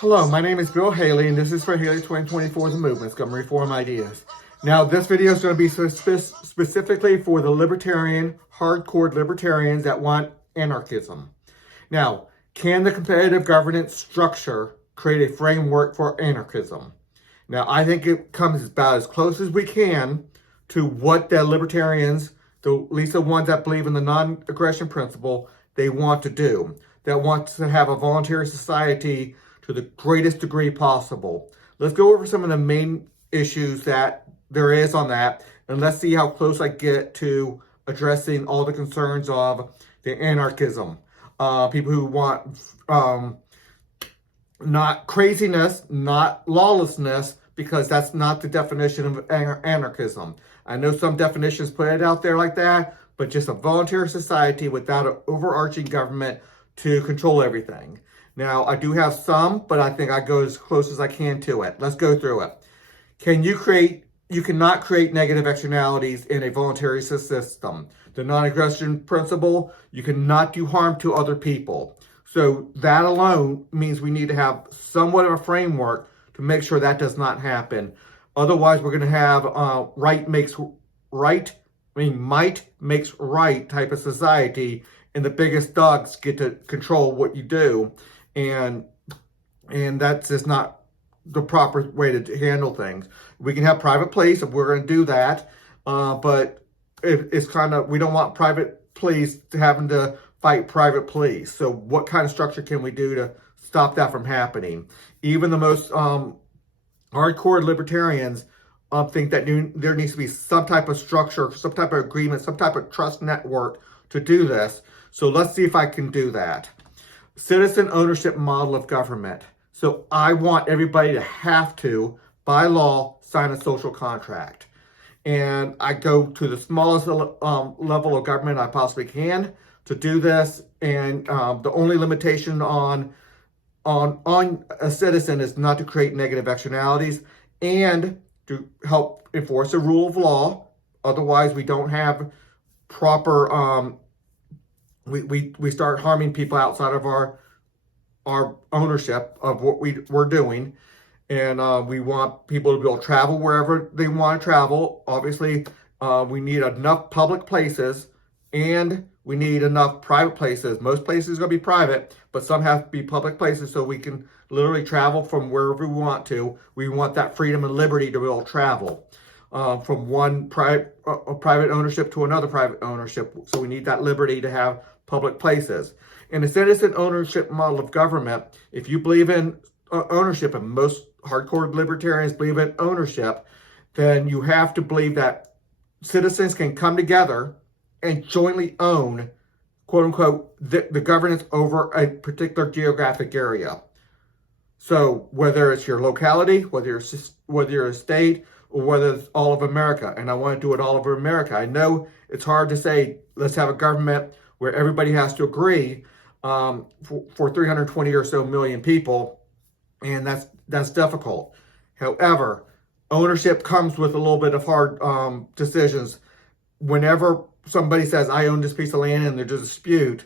Hello, my name is Bill Haley, and this is for Haley 2024 The Movement, Government Reform Ideas. Now, this video is going to be specifically for the hardcore libertarians that want anarchism. Now, can the competitive governance structure create a framework for anarchism? Now, I think it comes about as close as we can to what the libertarians, at least the ones that believe in the non-aggression principle, they want to do. That wants to have a voluntary society to the greatest degree possible. Let's go over some of the main issues that there is on that, and let's see how close I get to addressing all the concerns of the anarchism. People who want not craziness, not lawlessness, because that's not the definition of anarchism. I know some definitions put it out there like that, but just a voluntary society without an overarching government to control everything. Now, I do have some, but I think I go as close as I can to it. Let's go through it. You cannot create negative externalities in a voluntary system. The non-aggression principle, you cannot do harm to other people. So that alone means we need to have somewhat of a framework to make sure that does not happen. Otherwise, we're going to have might makes right type of society, and the biggest dogs get to control what you do. And that's just not the proper way to handle things. We can have private police if we're going to do that, but it's kind of, we don't want private police having to fight private police. So what kind of structure can we do to stop that from happening? Even the most hardcore libertarians think that there needs to be some type of structure, some type of agreement, some type of trust network to do this. So let's see if I can do that. Citizen ownership model of government. So I want everybody to have to, by law, sign a social contract. And I go to the smallest level of government I possibly can to do this. And the only limitation on a citizen is not to create negative externalities and to help enforce the rule of law. Otherwise, we don't have proper we start harming people outside of our ownership of what we're doing. And we want people to be able to travel wherever they want to travel. Obviously, we need enough public places and we need enough private places. Most places are going to be private, but some have to be public places so we can literally travel from wherever we want to. We want that freedom and liberty to be able to travel from one private ownership to another private ownership. So we need that liberty to have public places. In a citizen ownership model of government, if you believe in ownership, and most hardcore libertarians believe in ownership, then you have to believe that citizens can come together and jointly own, quote unquote, the governance over a particular geographic area. So whether it's your locality, whether you're a state, or whether it's all of America, and I want to do it all over America. I know it's hard to say, let's have a government where everybody has to agree for 320 or so million people, and that's difficult. However, ownership comes with a little bit of hard decisions. Whenever somebody says, I own this piece of land and there's a dispute,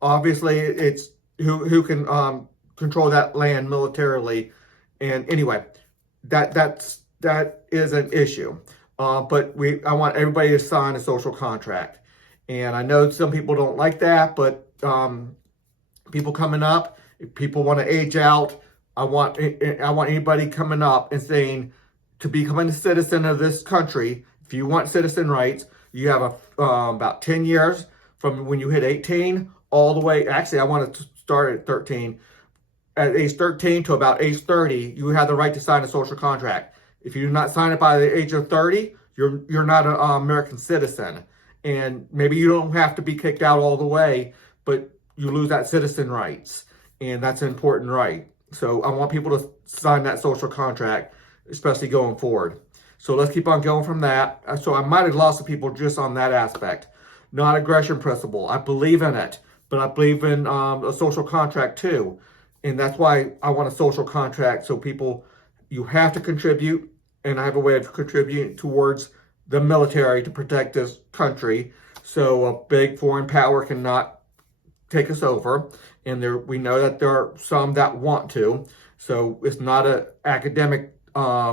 obviously it's who can control that land militarily. And anyway, that is an issue. But I want everybody to sign a social contract. And I know some people don't like that, but people coming up, if people want to age out, I want anybody coming up and saying, to becoming a citizen of this country, if you want citizen rights, you have about 10 years from when you hit 18 all the way. Actually, I want to start at 13. At age 13 to about age 30, you have the right to sign a social contract. If you do not sign it by the age of 30, you're not an American citizen. And maybe you don't have to be kicked out all the way, but you lose that citizen rights. And that's an important right. So I want people to sign that social contract, especially going forward. So let's keep on going from that. So I might have lost some people just on that aspect. Non-aggression principle. I believe in it, but I believe in a social contract too. And that's why I want a social contract. So people, you have to contribute. And I have a way of contributing towards the military to protect this country, so a big foreign power cannot take us over. and we know that there are some that want to. So it's not an academic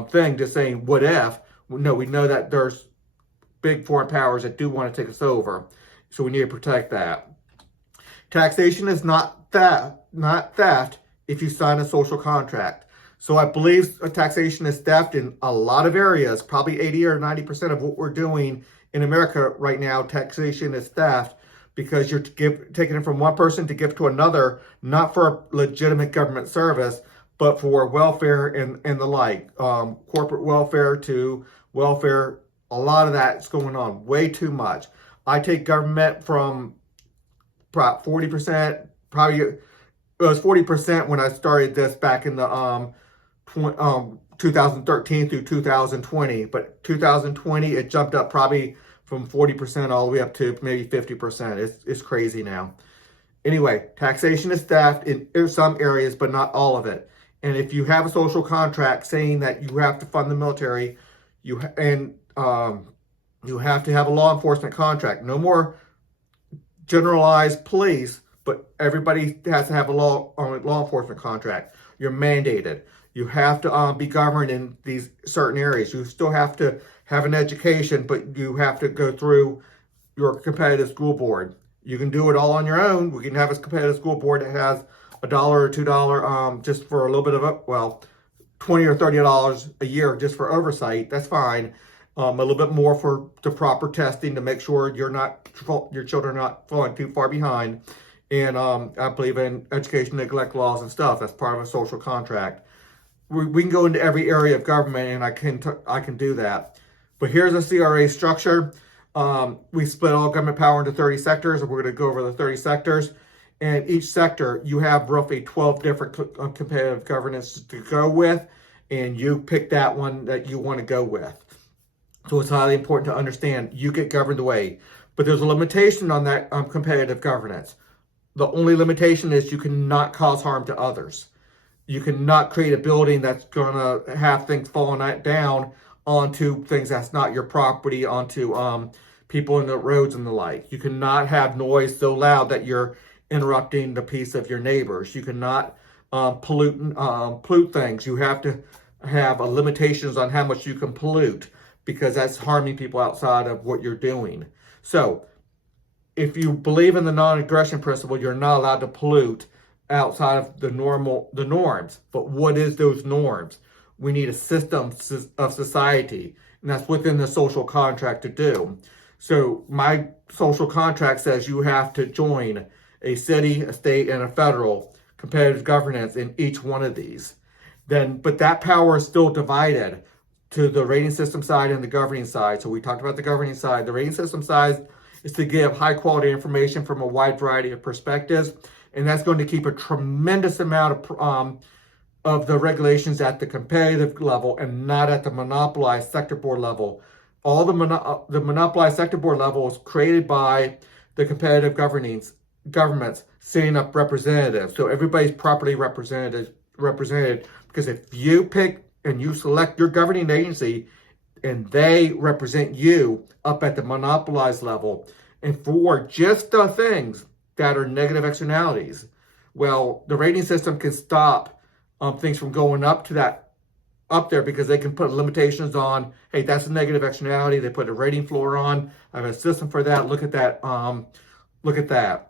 thing just saying what if. No, we know that there's big foreign powers that do want to take us over. So we need to protect that. Taxation is not theft if you sign a social contract. So I believe taxation is theft in a lot of areas, probably 80 or 90% of what we're doing in America right now. Taxation is theft because you're taking it from one person to give to another, not for legitimate government service, but for welfare and the like, corporate welfare to welfare. A lot of that's going on, way too much. I take government from 40%, probably it was 40% when I started this back in the 2013 through 2020. But 2020, it jumped up probably from 40% all the way up to maybe 50%. It's crazy now. Anyway, taxation is theft in some areas, but not all of it. And if you have a social contract saying that you have to fund the military, you have to have a law enforcement contract. No more generalized police, but everybody has to have a law enforcement contract. You're mandated. You have to be governed in these certain areas. You still have to have an education, but you have to go through your competitive school board. You can do it all on your own. We can have a competitive school board that has $1 or $2 just for a little bit of $20 or $30 a year just for oversight. That's fine. A little bit more for the proper testing to make sure your children are not falling too far behind. And I believe in education neglect laws and stuff. That's part of a social contract. We can go into every area of government, and I can do that. But here's a CRA structure. We split all government power into 30 sectors, and we're going to go over the 30 sectors. And each sector, you have roughly 12 different competitive governance to go with, and you pick that one that you want to go with. So it's highly important to understand you get governed away. But there's a limitation on that competitive governance. The only limitation is you cannot cause harm to others. You cannot create a building that's going to have things falling down onto things that's not your property, onto people in the roads and the like. You cannot have noise so loud that you're interrupting the peace of your neighbors. You cannot pollute things. You have to have limitations on how much you can pollute, because that's harming people outside of what you're doing. So if you believe in the non-aggression principle, you're not allowed to pollute outside of the norms. But what is those norms? We need a system of society, and that's within the social contract to do. So my social contract says you have to join a city, a state, and a federal competitive governance in each one of these. But that power is still divided to the rating system side and the governing side. So we talked about the governing side. The rating system side is to give high quality information from a wide variety of perspectives. And that's going to keep a tremendous amount of the regulations at the competitive level and not at the monopolized sector board level. All the monopolized sector board level is created by the competitive governments setting up representatives. So everybody's properly represented, because if you pick and you select your governing agency and they represent you up at the monopolized level, and for just the things that are negative externalities, well, the rating system can stop things from going up there, because they can put limitations on, hey, that's a negative externality. They put a rating floor on. I have a system for that. Look at that. Look at that.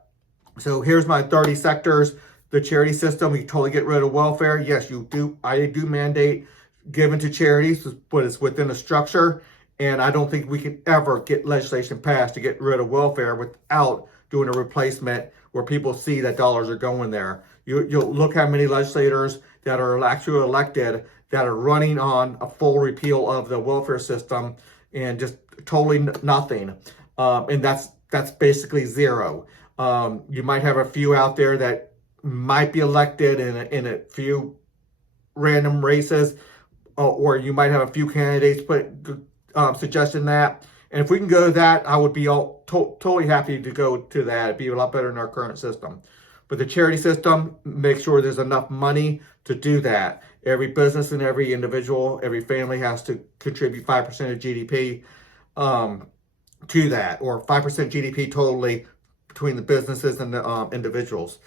So here's my 30 sectors. The charity system, we totally get rid of welfare. Yes, you do. I do mandate given to charities, but it's within a structure. And I don't think we can ever get legislation passed to get rid of welfare without doing a replacement where people see that dollars are going there. You'll look how many legislators that are actually elected that are running on a full repeal of the welfare system and just totally nothing. And that's basically zero. You might have a few out there that might be elected in a few random races, or you might have a few candidates suggesting that. And if we can go to that, I would be totally happy to go to that. It'd be a lot better than our current system. But the charity system, make sure there's enough money to do that. Every business and every individual, every family has to contribute 5% of GDP to that, or 5% GDP totally between the businesses and the individuals.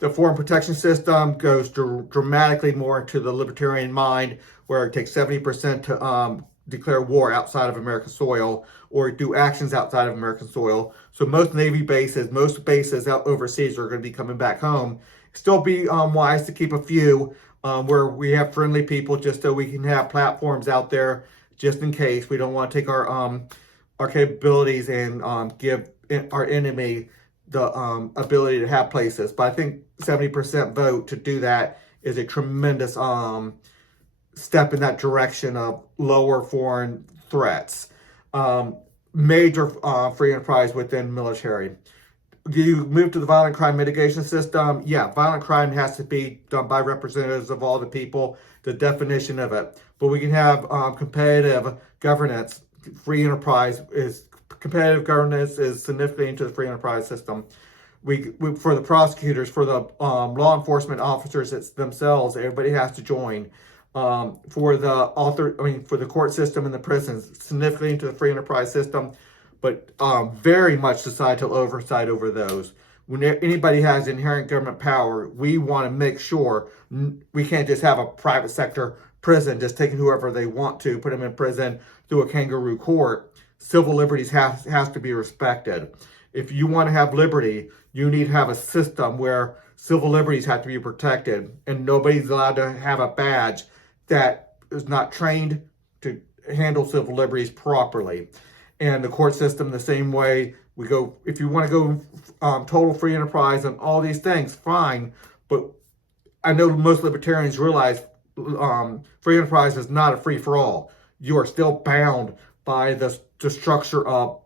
The foreign protection system goes dramatically more into the libertarian mind, where it takes 70% to declare war outside of American soil or do actions outside of American soil. So most Navy bases, most bases out overseas are going to be coming back home. Still be wise to keep a few where we have friendly people, just so we can have platforms out there just in case. We don't want to take our capabilities and give our enemy the ability to have places. But I think 70% vote to do that is a tremendous step in that direction of lower foreign threats. Major free enterprise within military. You move to the violent crime mitigation system. Yeah, violent crime has to be done by representatives of all the people, the definition of it. But we can have competitive governance. Competitive governance is significantly into the free enterprise system. We for the prosecutors, for the law enforcement officers themselves, everybody has to join. For the court system and the prisons, significantly into the free enterprise system, but very much societal oversight over those. When anybody has inherent government power, we want to make sure we can't just have a private sector prison, just taking whoever they want to, put them in prison through a kangaroo court. Civil liberties has to be respected. If you want to have liberty, you need to have a system where civil liberties have to be protected, and nobody's allowed to have a badge that is not trained to handle civil liberties properly. And the court system, the same way. We go, if you want to go total free enterprise and all these things, fine. But I know most libertarians realize free enterprise is not a free-for-all. You are still bound by the structure of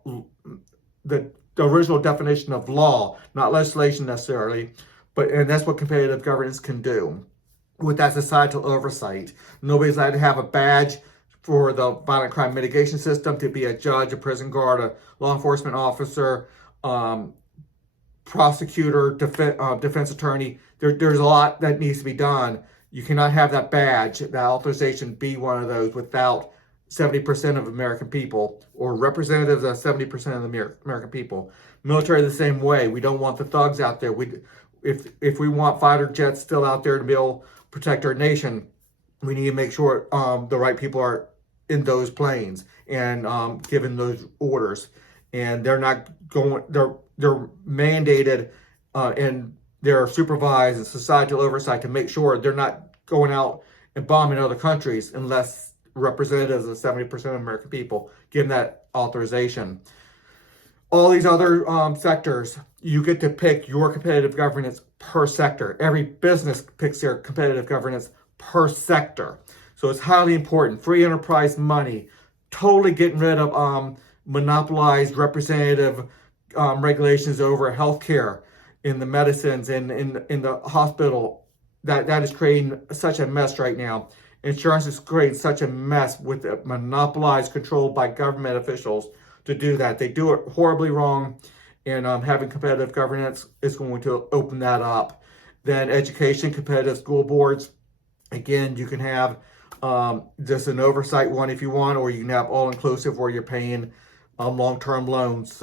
the original definition of law, not legislation necessarily, and that's what competitive governance can do. With that societal oversight, nobody's allowed to have a badge for the violent crime mitigation system, to be a judge, a prison guard, a law enforcement officer, prosecutor, defense attorney. There's a lot that needs to be done. You cannot have that badge, that authorization, be one of those without 70% of American people, or representatives of 70% of the American people. Military the same way. We don't want the thugs out there. If we want fighter jets still out there to be able to protect our nation, we need to make sure the right people are in those planes and given those orders. And they're not going. They're mandated and they're supervised and societal oversight to make sure they're not going out and bombing other countries unless representatives of 70% of American people give that authorization. All these other sectors, you get to pick your competitive governance per sector. Every business picks their competitive governance per sector. So it's highly important. Free enterprise money, totally getting rid of monopolized representative regulations over healthcare, in the medicines, and in the hospital. That is creating such a mess right now. Insurance is creating such a mess with it monopolized, controlled by government officials to do that. They do it horribly wrong, and having competitive governance is going to open that up. Then education, competitive school boards. Again, you can have just an oversight one if you want, or you can have all-inclusive where you're paying long-term loans,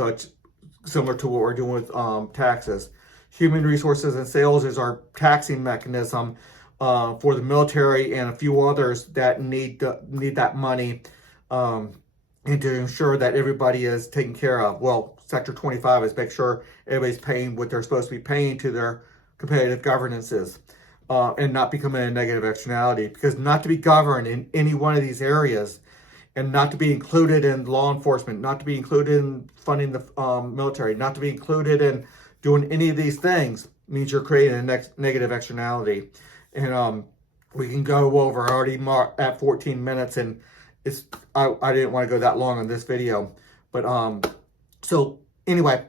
similar to what we're doing with taxes. Human resources and sales is our taxing mechanism for the military and a few others that need that money and to ensure that everybody is taken care of. Well, Sector 25 is make sure everybody's paying what they're supposed to be paying to their competitive governances and not becoming a negative externality. Because not to be governed in any one of these areas and not to be included in law enforcement, not to be included in funding the military, not to be included in doing any of these things means you're creating a negative externality. And we can go over already at 14 minutes, and I didn't want to go that long on this video. But so anyway,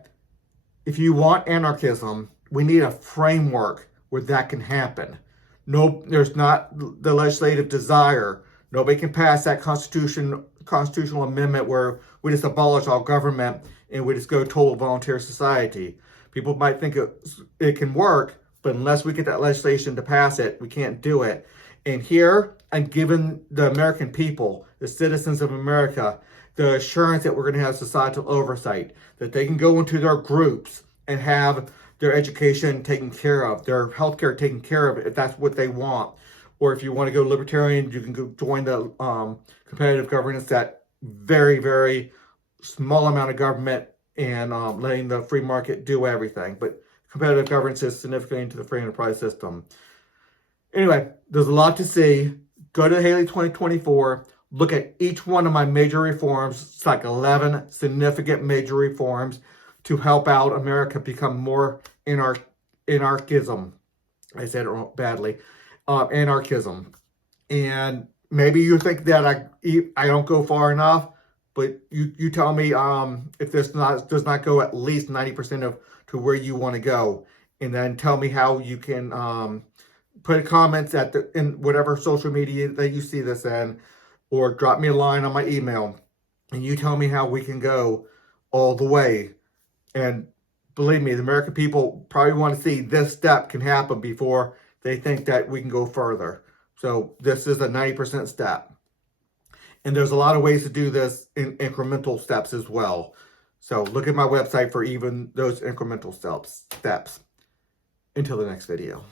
if you want anarchism, we need a framework where that can happen. No, there's not the legislative desire. Nobody can pass that constitutional amendment where we just abolish all government and we just go total volunteer society. People might think it can work, but unless we get that legislation to pass it, we can't do it. And here, I'm giving the American people, the citizens of America, the assurance that we're going to have societal oversight, that they can go into their groups and have their education taken care of, their healthcare taken care of, if that's what they want. Or if you want to go libertarian, you can go join the competitive governance, that very, very small amount of government, and letting the free market do everything. But competitive governance is significant to the free enterprise system. Anyway, there's a lot to see. Go to Haley 2024. Look at each one of my major reforms. It's like 11 significant major reforms to help out America become more anarchism. I said it badly. Anarchism. And maybe you think that I don't go far enough, but you tell me if this does not go at least 90% of to where you want to go, and then tell me how you can put comments in whatever social media that you see this in, or drop me a line on my email, and you tell me how we can go all the way. And believe me, the American people probably want to see this step can happen before they think that we can go further. So this is a 90% step. And there's a lot of ways to do this in incremental steps as well. So look at my website for even those incremental steps. Until the next video.